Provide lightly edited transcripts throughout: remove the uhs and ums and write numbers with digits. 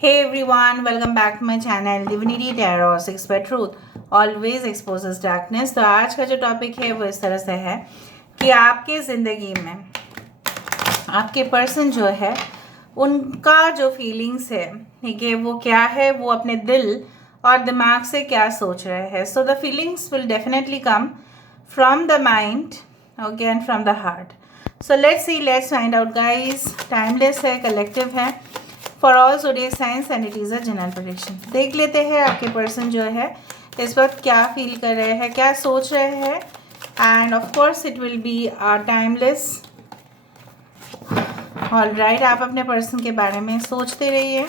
Hey everyone, welcome back to my channel Divinity Tarot 6 by Truth always exposes darkness। तो आज का जो topic है वो इस तरह से है कि आपके ज़िंदगी में आपके पर्सन जो है उनका जो फीलिंग्स है, ठीक है, वो क्या है, वो अपने दिल और दिमाग से क्या सोच रहे हैं। So the feelings will definitely come from the mind, okay, and from the heart. So let's find out guys. Timeless है, कलेक्टिव है, for all zodiac science and it is a general prediction. देख लेते हैं आपके person जो है इस वक्त क्या फील कर रहे हैं, क्या सोच रहे हैं, end of course it will be timeless. All right, आप अपने पर्सन के बारे में सोचते रहिए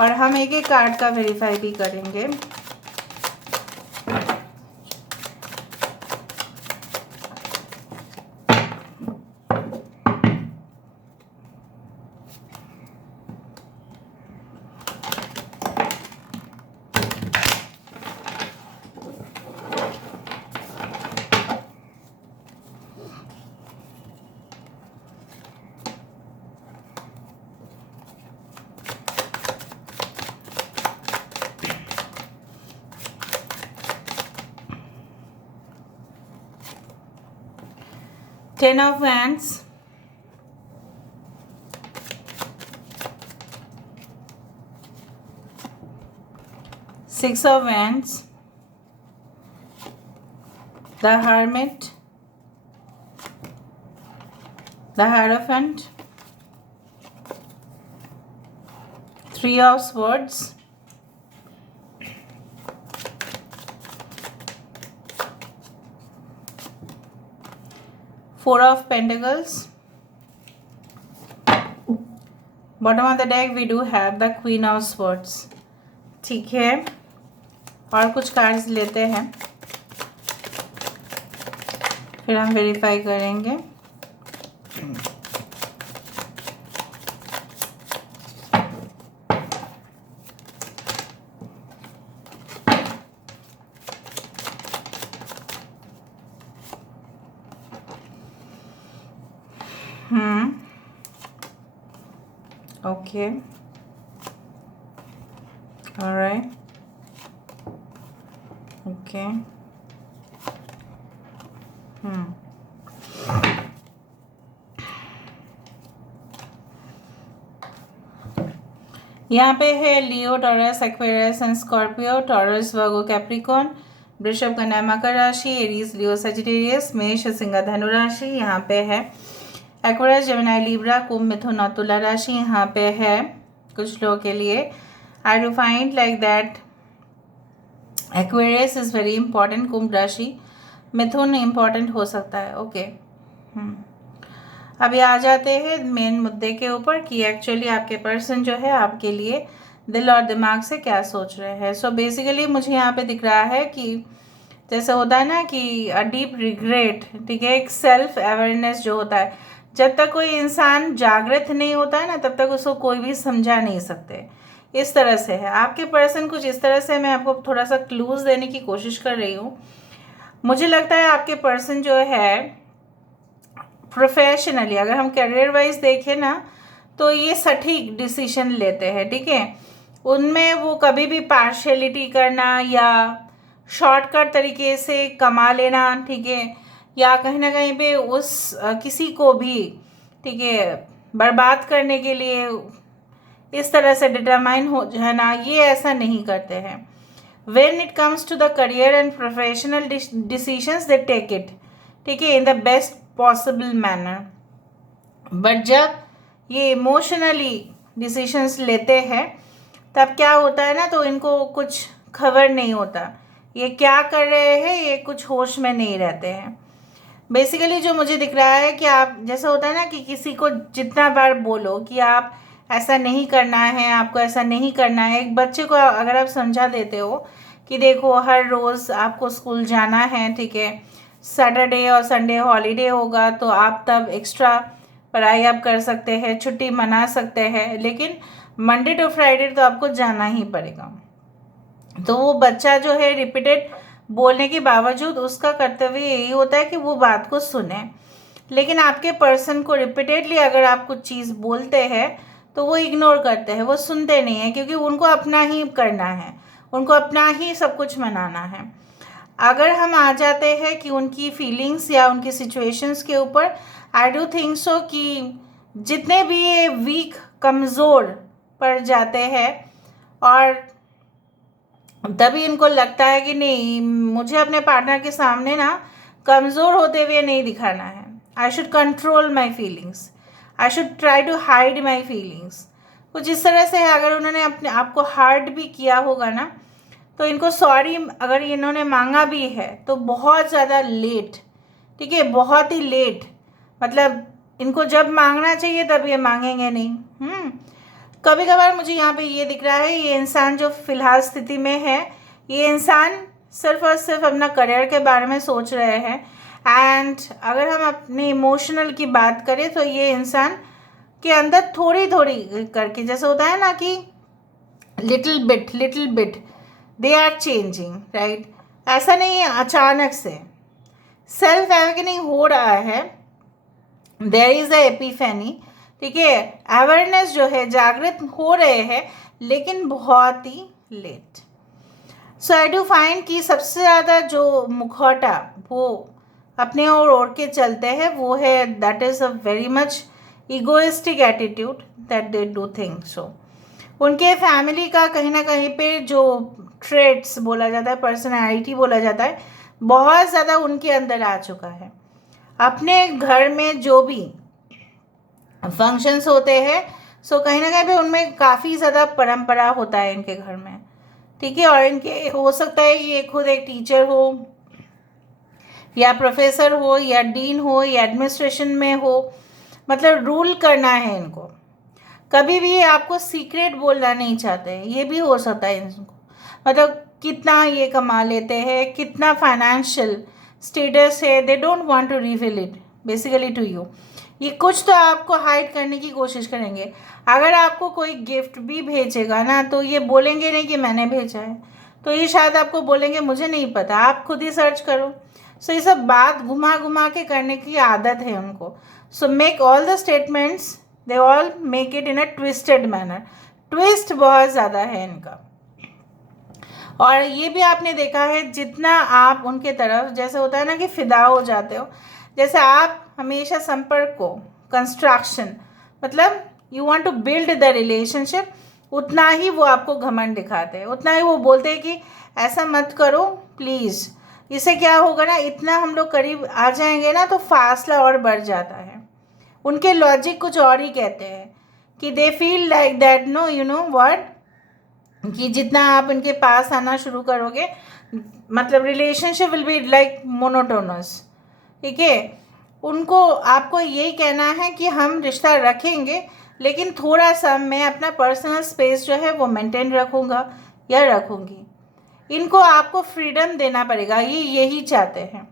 और हम एक एक कार्ड का वेरीफाई भी करेंगे। Ten of Wands, Six of Wands, the Hermit, the Hierophant, Three of Swords, Four of Pentacles, bottom of the deck we do have the Queen of Swords। ठीक है, और कुछ कार्ड्स लेते हैं फिर हम वेरीफाई करेंगे। Okay, all right, okay, यहाँ पे है Leo, Taurus, Aquarius and Scorpio. Taurus, Virgo, Capricorn, वृषभ, कन्या, मकर राशि, एरीज, लियो, सजिटेरियस, मेष, सिंह, धनु राशि। यहाँ पे है एक्वेरियस, जेमिनी, लिब्रा, कुंभ, मिथुन और तुला राशि। यहाँ पे है कुछ लोगों के लिए I do find like that Aquarius is very important, कुंभ राशि, मिथुन इम्पॉर्टेंट हो सकता है। ओके, अभी आ जाते हैं मेन मुद्दे के ऊपर कि एक्चुअली आपके पर्सन जो है आपके लिए दिल और दिमाग से क्या सोच रहे हैं। सो बेसिकली मुझे यहाँ पे दिख रहा है कि जैसे होता है ना कि अ डीप रिग्रेट, ठीक है, एक सेल्फ अवेयरनेस जो होता है, जब तक कोई इंसान जागृत नहीं होता है ना तब तक उसको कोई भी समझा नहीं सकते। इस तरह से है आपके पर्सन, कुछ इस तरह से। मैं आपको थोड़ा सा क्लूज देने की कोशिश कर रही हूँ। मुझे लगता है आपके पर्सन जो है प्रोफेशनली, अगर हम करियर वाइज देखें ना, तो ये सटीक डिसीजन लेते हैं, ठीक है। उनमें वो कभी भी पार्शियलिटी करना या शॉर्टकट तरीके से कमा लेना, ठीक है, या कहीं ना कहीं पे उस किसी को भी, ठीक है, बर्बाद करने के लिए इस तरह से डिटरमाइन हो जाना, ये ऐसा नहीं करते हैं। When it comes to the career and professional decisions, they take it, ठीक है, in the best possible manner. But जब ये इमोशनली डिसीशंस लेते हैं तब क्या होता है ना, तो इनको कुछ खबर नहीं होता ये क्या कर रहे हैं, ये कुछ होश में नहीं रहते हैं। बेसिकली जो मुझे दिख रहा है कि आप, जैसा होता है ना कि किसी को जितना बार बोलो कि आप ऐसा नहीं करना है, आपको ऐसा नहीं करना है। एक बच्चे को अगर आप समझा देते हो कि देखो हर रोज़ आपको स्कूल जाना है, ठीक है, सैटरडे और संडे हॉलीडे होगा तो आप तब एक्स्ट्रा पढ़ाई आप कर सकते हैं, छुट्टी मना सकते हैं, लेकिन मंडे टू फ्राइडे तो आपको जाना ही पड़ेगा। तो वो बच्चा जो है रिपीटेड बोलने के बावजूद उसका कर्तव्य यही होता है कि वो बात को सुने। लेकिन आपके पर्सन को रिपीटेडली अगर आप कुछ चीज़ बोलते हैं तो वो इग्नोर करते हैं, वो सुनते नहीं हैं, क्योंकि उनको अपना ही करना है, उनको अपना ही सब कुछ मनाना है। अगर हम आ जाते हैं कि उनकी फीलिंग्स या उनकी सिचुएशंस के ऊपर, आई डू थिंक सो कि जितने भी ये वीक, कमज़ोर पड़ जाते हैं, और तभी इनको लगता है कि नहीं, मुझे अपने पार्टनर के सामने ना कमज़ोर होते हुए नहीं दिखाना है। I should control my feelings, I should try to hide my feelings. कुछ इस तरह से है। अगर उन्होंने अपने आप को हर्ट भी किया होगा ना, तो इनको सॉरी अगर इन्होंने मांगा भी है तो बहुत ज़्यादा लेट, ठीक है, बहुत ही लेट। मतलब इनको जब मांगना चाहिए तब ये मांगेंगे नहीं। कभी कभार मुझे यहाँ पे ये दिख रहा है, ये इंसान जो फिलहाल स्थिति में है, ये इंसान सिर्फ और सिर्फ अपना करियर के बारे में सोच रहे हैं। एंड अगर हम अपने इमोशनल की बात करें तो ये इंसान के अंदर थोड़ी थोड़ी करके, जैसे होता है ना कि little bit they are changing, right. ऐसा नहीं है अचानक से सेल्फ एवेकनिंग हो रहा है, देयर इज अ एपिफेनी, ठीक है, अवेयरनेस जो है, जागृत हो रहे हैं, लेकिन बहुत ही late. So I do find कि सबसे ज़्यादा जो मुखौटा वो अपने ओर के चलते हैं, वो है that is a very much egoistic attitude that they do think so. उनके फैमिली का कहीं ना कहीं पे जो ट्रेड्स बोला जाता है, पर्सनैलिटी बोला जाता है, बहुत ज़्यादा उनके अंदर आ चुका है। अपने घर में जो भी फंक्शंस होते हैं, सो कहीं ना कहीं पे उनमें काफ़ी ज़्यादा परंपरा होता है इनके घर में, ठीक है। और इनके हो सकता है ये खुद एक टीचर हो, या प्रोफेसर हो, या डीन हो, या एडमिनिस्ट्रेशन में हो, मतलब रूल करना है इनको। कभी भी आपको सीक्रेट बोलना नहीं चाहते, ये भी हो सकता है इनको। मतलब कितना ये कमा लेते हैं, कितना फाइनेंशियल स्टेटस है, they don't want to reveal it basically to you. ये कुछ तो आपको हाइड करने की कोशिश करेंगे। अगर आपको कोई गिफ्ट भी भेजेगा ना, तो ये बोलेंगे नहीं कि मैंने भेजा है, तो ये शायद आपको बोलेंगे मुझे नहीं पता, आप खुद ही सर्च करो। सो ये सब बात घुमा घुमा के करने की आदत है उनको। So make all the statements, they all make it in a twisted manner. Twist बहुत ज़्यादा है इनका। और ये भी आपने देखा है, जितना आप उनके तरफ, जैसे होता है ना कि फिदा हो जाते हो, जैसे आप हमेशा संपर्क को, कंस्ट्रक्शन, मतलब you want to build the relationship, उतना ही वो आपको घमंड दिखाते हैं, उतना ही वो बोलते हैं कि ऐसा मत करो प्लीज़। इससे क्या होगा ना, इतना हम लोग करीब आ जाएंगे ना तो फासला और बढ़ जाता है। उनके लॉजिक कुछ और ही कहते हैं कि they feel like that, no you know what, कि जितना आप इनके पास आना शुरू करोगे, मतलब relationship will be like monotonous, ठीक है। उनको आपको यही कहना है कि हम रिश्ता रखेंगे, लेकिन थोड़ा सा मैं अपना पर्सनल स्पेस जो है वो मेंटेन रखूँगा या रखूँगी। इनको आपको फ्रीडम देना पड़ेगा, ये यही चाहते हैं।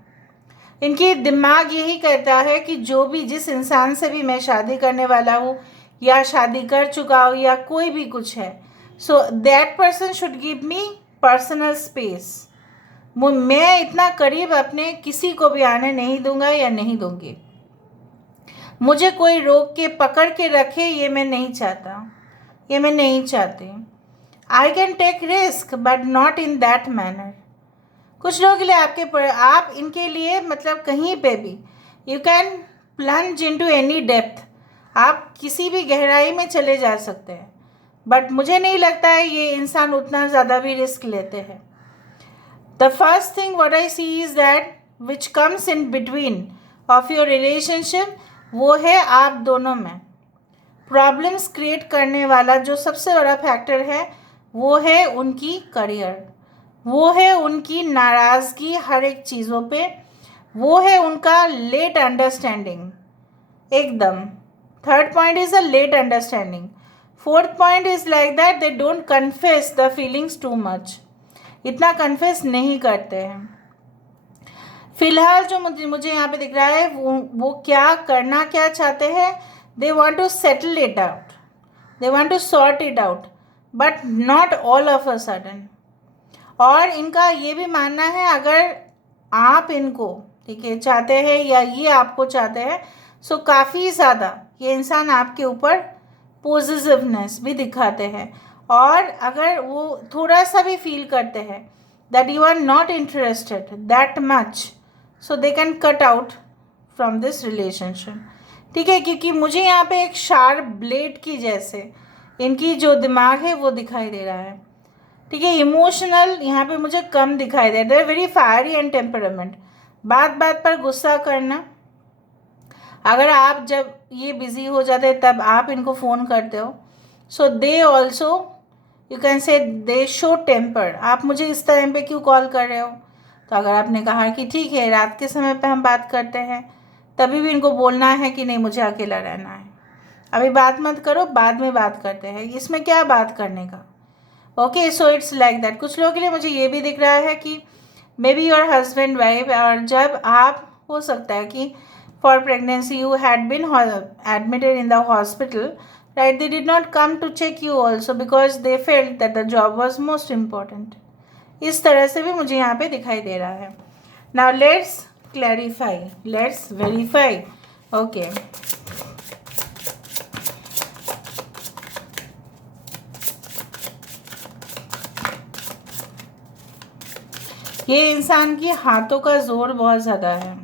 इनकी दिमाग यही कहता है कि जो भी, जिस इंसान से भी मैं शादी करने वाला हूँ, या शादी कर चुका हूँ, या कोई भी कुछ है, so that person should give me personal space. मैं इतना करीब अपने किसी को भी आने नहीं दूंगा या नहीं दूंगी। मुझे कोई रोक के पकड़ के रखे, ये मैं नहीं चाहता, ये मैं नहीं चाहती। I can take risk but not in that manner. कुछ लोगों के लिए आप इनके लिए, मतलब कहीं पे भी you can plunge into any depth, आप किसी भी गहराई में चले जा सकते हैं, बट मुझे नहीं लगता है ये इंसान उतना ज़्यादा भी रिस्क लेते हैं। The first thing what I see is that which comes in between of your relationship, वो है आप दोनों में प्रॉब्लम्स क्रिएट करने वाला जो सबसे बड़ा फैक्टर है, वो है उनकी करियर, वो है उनकी नाराज़गी हर एक चीज़ों पे, वो है उनका लेट अंडरस्टैंडिंग एकदम। Third point is a late understanding. Fourth point is like that they don't confess the feelings too much, इतना कन्फेस नहीं करते हैं। फिलहाल जो मुझे यहाँ पे दिख रहा है, वो क्या करना क्या चाहते हैं, they want to settle it out, they want to sort it out, but not all of a sudden. और इनका ये भी मानना है, अगर आप इनको, ठीक है, चाहते हैं, या ये आपको चाहते हैं, सो काफ़ी ज़्यादा ये इंसान आपके ऊपर पॉजिटिवनेस भी दिखाते हैं, और अगर वो थोड़ा सा भी फील करते हैं that you are not interested that much, so they can cut out from this relationship, ठीक है। क्योंकि मुझे यहाँ पे एक शार्प ब्लेड की जैसे इनकी जो दिमाग है वो दिखाई दे रहा है, ठीक है। इमोशनल यहाँ पे मुझे कम दिखाई दे रहा है, वेरी फायरी एंड टेम्परामेंट, बात बात पर गुस्सा करना। अगर आप जब ये बिज़ी हो जाते हैं तब आप इनको फ़ोन करते हो, so they also you can say they show temper, आप मुझे इस टाइम पे क्यों कॉल कर रहे हो। तो अगर आपने कहा कि ठीक है रात के समय पे हम बात करते हैं, तभी भी इनको बोलना है कि नहीं मुझे अकेला रहना है, अभी बात मत करो, बाद में बात करते हैं, इसमें क्या बात करने का। Okay, so it's like that. कुछ लोगों के लिए मुझे ये भी दिख रहा है कि maybe your husband wife, और जब आप, हो सकता है कि for pregnancy you had been admitted in the hospital, right, they did not come to check you also because they felt that the job was most important. इस तरह से भी मुझे यहाँ पे दिखाई दे रहा है। Now let's clarify, let's verify. Okay, ये इंसान की हाथों का जोर बहुत ज़्यादा है।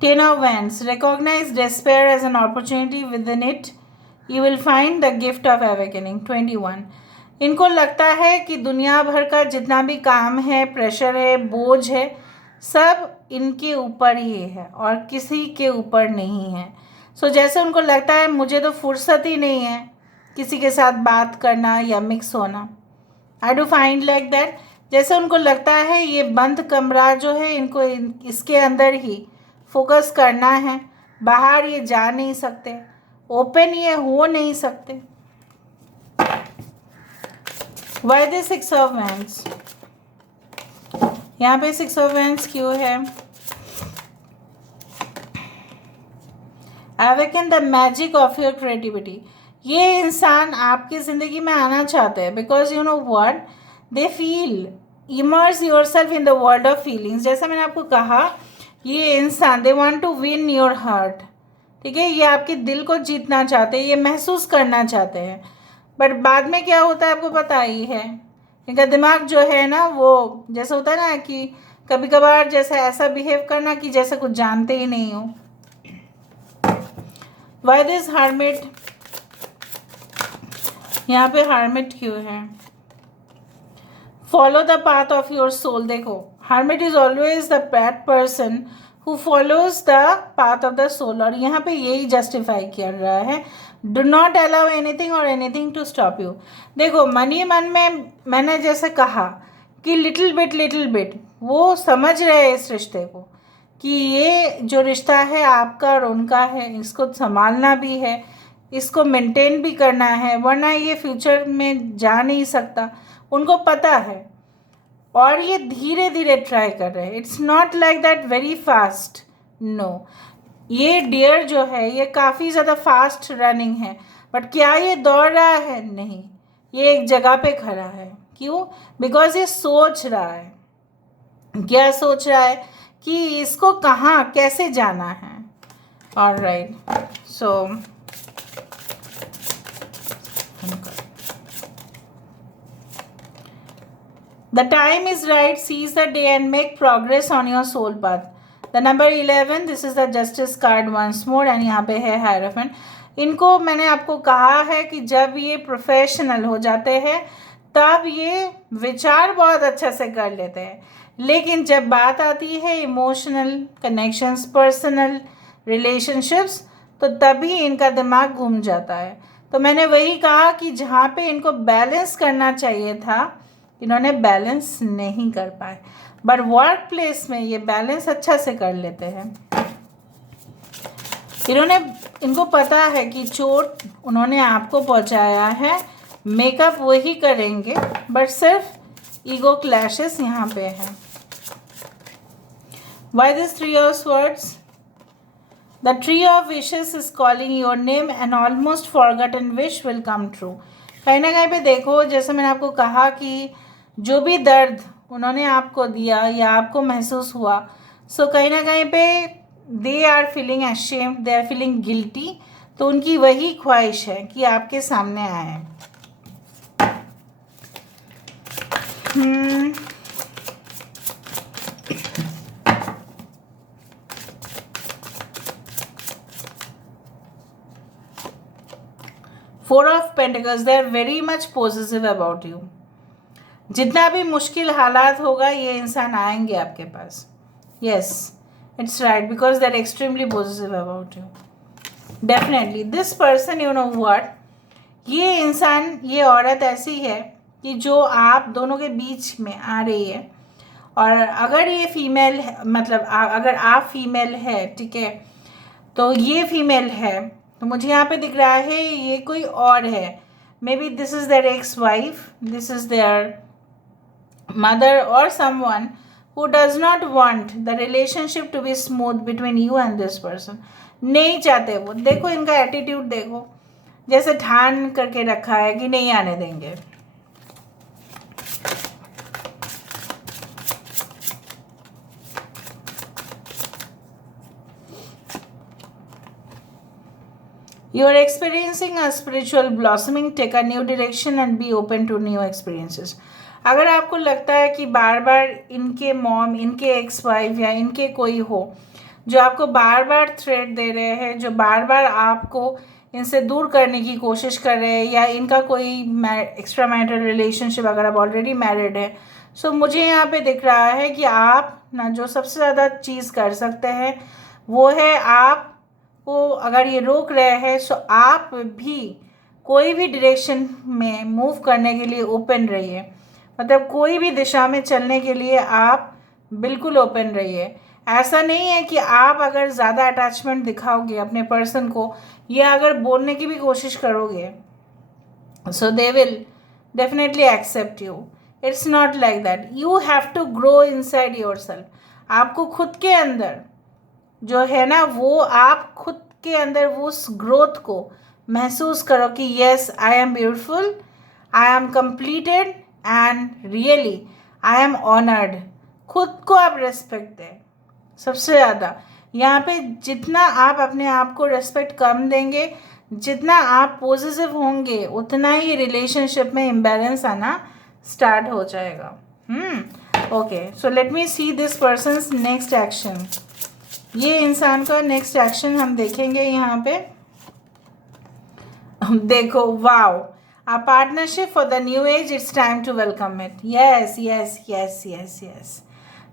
Ten of Wands, recognize despair as an opportunity, within it you will find the gift of awakening। 21, इनको लगता है कि दुनिया भर का जितना भी काम है, प्रेशर है, बोझ है, सब इनके ऊपर ही है और किसी के ऊपर नहीं है। सो जैसे उनको लगता है मुझे तो फुर्सत ही नहीं है किसी के साथ बात करना या मिक्स होना, आई डू फाइंड लाइक दैट। जैसे उनको लगता है ये बंद कमरा जो है इनको इसके अंदर ही फोकस करना है, बाहर ये जा नहीं सकते, ओपन ये हो नहीं सकते। वाई द 6 ऑफ वैंड्स, यहाँ पे 6 ऑफ वैंड्स क्यों है? Awaken the magic of your creativity, ये इंसान आपकी ज़िंदगी में आना चाहते हैं because you know what they feel, immerse yourself in the world of feelings. जैसा मैंने आपको कहा, ये इंसान they want to win your heart, ठीक है, ये आपके दिल को जीतना चाहते हैं, ये महसूस करना चाहते हैं। बट बाद में क्या होता है आपको पता ही है, इनका दिमाग जो है ना वो जैसा होता है ना कि कभी कभार जैसा ऐसा बिहेव करना कि जैसे कुछ जानते ही नहीं हो। वाई दिस हार्मिट, यहाँ पे हार्मिट क्यों है? Follow the path of your soul. देखो, hermit is always the that person who follows the path of the soul, और यहाँ पे यही जस्टिफाई कर रहा है, डू नॉट अलाउ एनीथिंग और एनीथिंग टू स्टॉप यू। देखो, मन ही मन में मैंने जैसे कहा कि लिटिल बिट वो समझ रहे हैं इस रिश्ते को कि ये जो रिश्ता है आपका और उनका है, इसको संभालना भी है, इसको मेंटेन भी करना है, वरना ये फ्यूचर में जा नहीं सकता, उनको पता है। और ये धीरे धीरे ट्राई कर रहे हैं, it's not like that very fast, no. ये डियर जो है ये काफ़ी ज़्यादा फास्ट रनिंग है, बट क्या ये दौड़ रहा है? नहीं, ये एक जगह पे खड़ा है। क्यों? बिकॉज ये सोच रहा है। क्या सोच रहा है? कि इसको कहाँ कैसे जाना है। Alright, so the time is right, seize the day and make progress on your soul path। the number 11, this is the justice card once more, and यहाँ पे है हायरोफेंट। इनको मैंने आपको कहा है कि जब ये प्रोफेशनल हो जाते हैं तब ये विचार बहुत अच्छे से कर लेते हैं, लेकिन जब बात आती है इमोशनल कनेक्शंस, पर्सनल रिलेशनशिप्स, तो तभी इनका दिमाग घूम जाता है। तो मैंने वही कहा कि जहाँ पे इनको बैलेंस करना चाहिए था, इन्होंने बैलेंस नहीं कर पाए, बट वर्क प्लेस में ये बैलेंस अच्छा से कर लेते हैं। इनको पता है कि चोट उन्होंने आपको पहुंचाया है, मेकअप वही करेंगे, बट सिर्फ ईगो क्लैशेस यहाँ पे हैं। Why this 3 of swords? The 3 of wishes is calling your name and almost forgotten wish will come true। कहीं ना कहीं पे देखो, जैसे मैंने आपको कहा कि जो भी दर्द उन्होंने आपको दिया या आपको महसूस हुआ, सो कहीं ना कहीं पे they are feeling ashamed, they are feeling guilty, तो उनकी वही ख्वाहिश है कि आपके सामने आए। Four of pentacles, they are very much positive about you. जितना भी मुश्किल हालात होगा ये इंसान आएंगे आपके पास। Yes, it's right, because they are extremely positive about you. Definitely this person, you know what, ये इंसान, ये औरत ऐसी है कि जो आप दोनों के बीच में आ रही है। और अगर ये फीमेल है, मतलब अगर आप फीमेल है, ठीक है, तो ये फीमेल है, तो मुझे यहाँ पे दिख रहा है ये कोई और है। Maybe this is their ex wife, this is their mother और someone who does not want the relationship to be smooth between you and this person। नहीं चाहते वो। देखो इनका एटीट्यूड, देखो जैसे ठान करके रखा है कि नहीं आने देंगे। You are experiencing a spiritual blossoming, take a new direction and be open to new experiences। अगर आपको लगता है कि बार बार इनके मॉम, इनके एक्स वाइफ या इनके कोई हो जो आपको बार बार थ्रेट दे रहे हैं, जो बार बार आपको इनसे दूर करने की कोशिश कर रहे हैं, या इनका कोई एक्स्ट्रा मैरिटल रिलेशनशिप, अगर आप ऑलरेडी मैरिड है, सो मुझे यहाँ पे दिख रहा है कि आप ना जो सबसे ज़्यादा चीज़ कर सकते हैं वो है, आप को अगर ये रोक रहे हैं सो आप भी कोई भी डायरेक्शन में मूव करने के लिए ओपन रहिए। मतलब कोई भी दिशा में चलने के लिए आप बिल्कुल ओपन रहिए। ऐसा नहीं है कि आप अगर ज़्यादा अटैचमेंट दिखाओगे अपने पर्सन को, या अगर बोलने की भी कोशिश करोगे, so they will definitely accept you. It's not like that. You have to grow inside yourself. आपको खुद के अंदर जो है ना, वो आप खुद के अंदर वो उस ग्रोथ को महसूस करो कि yes, I am beautiful, I am completed and really I am honoured. खुद को आप रेस्पेक्ट दें सबसे ज़्यादा। यहाँ पे जितना आप अपने आप को रेस्पेक्ट कम देंगे, जितना आप पॉजिटिव होंगे, उतना ही रिलेशनशिप में इम्बैलेंस आना स्टार्ट हो जाएगा। Okay, so let me see this persons next action. ये इंसान का नेक्स्ट एक्शन हम देखेंगे यहाँ पे। देखो, wow, a partnership for the new age, it's time to welcome it। yes yes yes yes yes।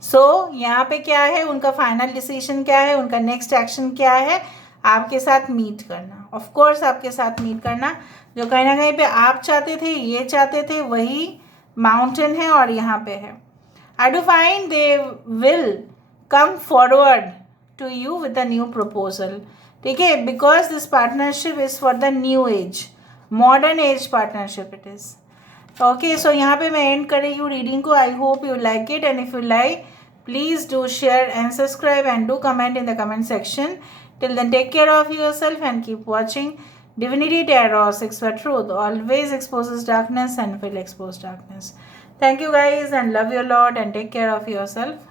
so यहाँ पे क्या है, उनका फाइनल डिसीजन क्या है, उनका नेक्स्ट एक्शन क्या है? आपके साथ मीट करना। ऑफ कोर्स आपके साथ मीट करना। जो कहीं ना कहीं पे आप चाहते थे, ये चाहते थे, वही माउंटेन है और यहाँ पे है। आई do find they will come forward to you with a new proposal। ठीक है, because this partnership is for the new age, modern age partnership it is। okay, so यहाँ पे मैं end कर रही हूँ रीडिंग को। I hope you like it and if you like please do share and subscribe and do comment in the comment section। till then take care of yourself and keep watching Divinity Tarot 6 for Truth always exposes darkness and will expose darkness। thank you guys and love you a lot and take care of yourself।